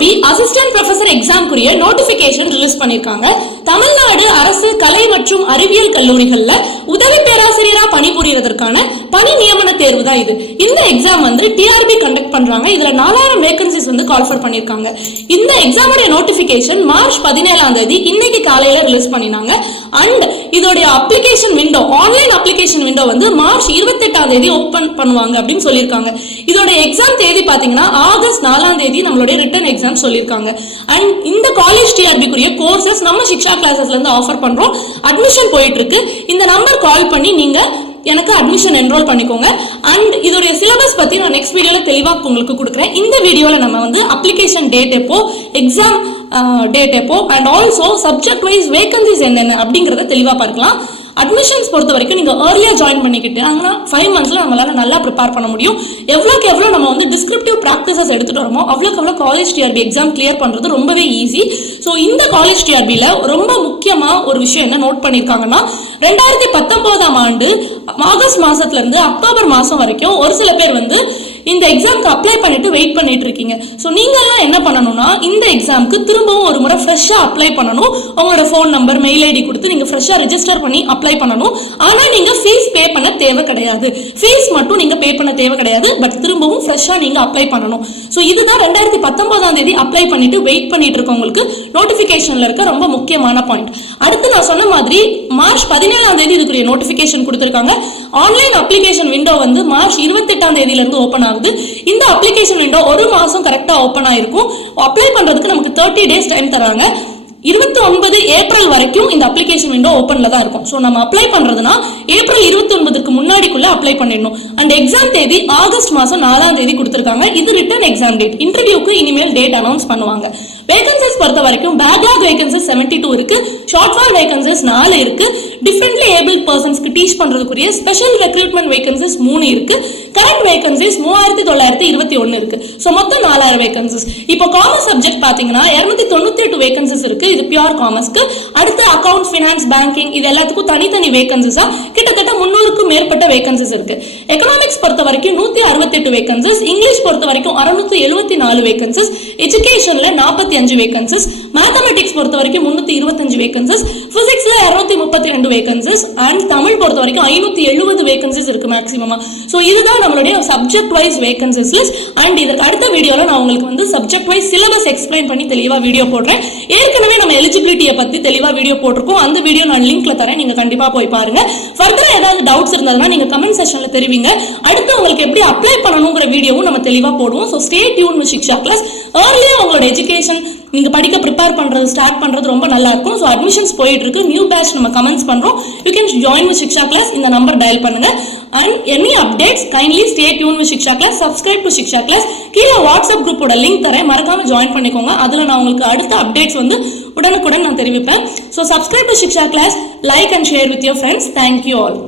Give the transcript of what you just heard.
TRP assistant professor எக்ஸாம்க்குரிய notification release பண்ணிருக்காங்க. தமிழ்நாடு அரசு கலை மற்றும் அறிவியல் கல்லூரிகள்ல உதவி பேராசிரியரா பணிபுரியறதற்கான பணி நியமன தேர்வு தான் இது. இந்த எக்ஸாம் வந்து டிஆர்பி கண்டக்ட் பண்றாங்க. இதுல 4000 வேகன்சிஸ் வந்து கால்ஃபர் பண்ணிருக்காங்க. இந்த எக்ஸாமுடைய நோட்டிபிகேஷன் மார்ச் 17 இன்னைக்கு காலையில ரிலீஸ் பண்ணினாங்க. அண்ட் இதோடைய application window, online application window வந்து மார்ச் 28 ஓபன் பண்ணுவாங்க அப்படின்னு சொல்லியிருக்காங்க. இதோட எக்ஸாம் தேதி பாத்தீங்கன்னா ஆகஸ்ட் 4 நம்மளுடைய ரிட்டன் எக்ஸாம் சொல்லியிருக்காங்க. அண்ட் இந்த காலேஜ் டிஆர்பிக்குரிய கோர்சஸ் நம்ம சிக்ஷா கிளாஸஸ்ல இருந்து ஆஃபர் பண்றோம். அட்மிஷன் போயிட்டு இருக்கு. இந்த நம்பர் கால் பண்ணி நீங்க எனக்கு அட்மிஷன் என்ரோல் பண்ணிக்கோங்க. அண்ட் இதோடைய சிலபஸ் பத்தி நான் நெக்ஸ்ட் வீடியோல தெளிவா உங்களுக்கு கொடுக்குறேன். இந்த வீடியோல நம்ம வந்து அப்ளிகேஷன் டேட் எப்போ, எக்ஸாம் டேட் எப்போ, and also subject wise vacancies என்னென்ன அப்படிங்கறத தெளிவா பார்க்கலாம். அட்மிஷன்ஸ் பொறுத்த வரைக்கும் நீங்க ஏர்லியா ஜாயின் பண்ணிக்கிட்டாங்கன்னா 5 monthsல நம்மளால நல்லா ப்ரிப்பேர் பண்ண முடியும். எவ்வளோக்கு எவ்வளோ நம்ம வந்து டிஸ்கிரிப்டிவ் ப்ராக்டிசஸ் எடுத்துட்டு வரமோ அவ்வளோக்கு எவ்வளோ காலேஜ் டிஆர்பி எக்ஸாம் கிளியர் பண்றது ரொம்பவே ஈஸி. ஸோ இந்த காலேஜ் டிஆர்பியில ரொம்ப முக்கியமா ஒரு விஷயம் என்ன நோட் பண்ணிருக்காங்கன்னா, 2019 ஆகஸ்ட் மாசத்துல இருந்து அக்டோபர் மாசம் வரைக்கும் ஒரு சில பேர் வந்து இந்த எக்ஸாம்க்கு அப்ளை பண்ணிட்டு வெயிட் பண்ணிட்டு இருக்கீங்க. ஸோ நீங்க எல்லாம் என்ன பண்ணணும்னா, இந்த எக்ஸாம்க்கு திரும்பவும் ஒரு முறை ஃப்ரெஷ்ஷா அப்ளை பண்ணணும். உங்களோட ஃபோன் நம்பர், மெயில் ஐடி கொடுத்து நீங்க ஃப்ரெஷ்ஷா ரெஜிஸ்டர் பண்ணி அப்ளை பண்ணணும். ஆனா நீங்க ஃபீஸ் பே பண்ண தேவை கிடையாது. ஃபீஸ் மட்டும் நீங்க பே பண்ண தேவை கிடையாது. பட் திரும்பவும் ஃப்ரெஷ்ஷா நீங்க அப்ளை பண்ணணும். ஸோ இதுதான் 2019 அப்ளை பண்ணிட்டு வெயிட் பண்ணிட்டு இருக்கவங்களுக்கு நோட்டிபிகேஷன்ல இருக்க ரொம்ப முக்கியமான பாயிண்ட். அடுத்து நான் சொன்ன மாதிரி மார்ச் 17 இதுக்குரிய நோட்டிபிகேஷன் கொடுத்திருக்காங்க. ஆன்லைன் அப்ளிகேஷன் விண்டோ வந்து மார்ச் 28 இருந்து ஓபன் ஆகுது. இந்த அப்ளிகேஷன் விண்டோ ஒரு மாசம் கரெக்டா ஓபன் ஆயிருக்கும். அப்ளை பண்றதுக்கு நமக்கு 30 days டைம் தராங்க. 29 ஏப்ரல் வரைக்கும் இந்த அப்ளிகேஷன் விண்டோ ஓபன்ல தான் இருக்கும். சோ நம்ம அப்ளை பண்றதுனா ஏப்ரல் 29க்கு முன்னாடிக்குள்ள அப்ளை பண்ணிடணும். அண்ட் எக்ஸாம் தேதி ஆகஸ்ட் மாசம் 4 கொடுத்திருக்காங்க. இது ரிட்டன் எக்ஸாம் டேட். இன்டர்வியூக்கு இனிமேல் டேட் அனௌன்ஸ் பண்ணுவாங்க. வேகன்சிஸ் பொறுத்த வரைக்கும் பேக்லாக் வேகன்சிஸ் 72 இருக்கு, ஷார்ட் ஃபால் வேகன்சிஸ் 4 இருக்கு, டிஃபரெண்ட்லி ஏபிள்ட் பர்சன்ஸ்க்கு டீச் பண்றதுக்குரிய ஸ்பெஷல் ரெக்ரூட்மெண்ட் வேகன்சிஸ் 3 இருக்கு, கரண்ட் வேகன்சிஸ் 3921 இருக்கு. சோ மொத்தம் 4000 வேகன்சிஸ். இப்போ காமர்ஸ் சப்ஜெக்ட் பாத்தீங்கன்னா 298 வேகன்சிஸ் இருக்கு. இது பியூர் காமர்ஸ்க்கு. அடுத்து அக்கவுண்ட், ஃபினான்ஸ், பேங்கிங் இது எல்லாத்துக்கும் தனித்தனி வேகன்சிஸா கிட்டத்தட்ட 300க்கும் மேற்பட்ட வேகன்சிஸ் இருக்கு. எக்கனாமிக்ஸ் பொறுத்த வரைக்கும் 168 வேகன்சிஸ், இங்கிலீஷ் பொறுத்த வரைக்கும் 674 வேகன்சிஸ், எஜுகேஷன்ல 45 வேகன்சிஸ், மேத்தமெட்டிக்ஸ் பொறுத்த வரைக்கும் 325 வேகன்சிஸ், பிசிக்ஸ்ல 232 வேகன்சிஸ், அண்ட் தமிழ் பொறுத்த வரைக்கும் 570 வேகன்சிஸ் இருக்கு மேக்ஸிமமா. சோ இதுதான் நம்மளுடைய subject wise vacancies list. And இதற்கு அடுத்த வீடியோல நான் உங்களுக்கு வந்து சப்ஜெக்ட் வைஸ் சிலபஸ் எக்ஸ்பிளைன் பண்ணி தெளிவா வீடியோ போடுறேன். ஏற்கனவே நம்ம எலிஜிபிலிட்டியை பத்தி தெளிவா வீடியோ போட்டிருக்கோம். அந்த வீடியோ நான் லிங்க்ல தரேன், நீங்க கண்டிப்பா போய் பாருங்க. ஃபர்தரா ஏதாவது டவுட்ஸ் இருந்ததுன்னா நீங்க கமெண்ட் செக்ஷன்ல தெரிவிங்க. அடுத்து உங்களுக்கு எப்படி அப்ளை பண்ணணுங்கிற வீடியோவும் நம்ம தெளிவா போடுவோம். So stay tuned with Shiksha class. ஏர்லியா உங்களோட எஜுகேஷன் நீங்க படிக்க ப்ரிப்பேர் பண்றது ஸ்டார்ட் பண்றது ரொம்ப நல்லா இருக்கும். ஸோ அட்மிஷன்ஸ் போயிட்டு இருக்கு. நியூ பேட்ச் நம்ம கமெண்ட்ஸ் பண்றோம். You can join with Shiksha class. இந்த நம்பர் டயல் பண்ணுங்க. And any updates kindly stay tuned with Shiksha class. Subscribe to Shiksha class. கீழே வாட்ஸ்அப் குரூப்போட லிங்க் தரேன், மறக்காம ஜாயின் பண்ணிக்கோங்க. அதுல நான் உங்களுக்கு அடுத்த அப்டேட்ஸ் வந்து உடனுக்குடன் நான் தெரிவிப்பேன். So subscribe to Shiksha class, like and share with your friends. Thank you all.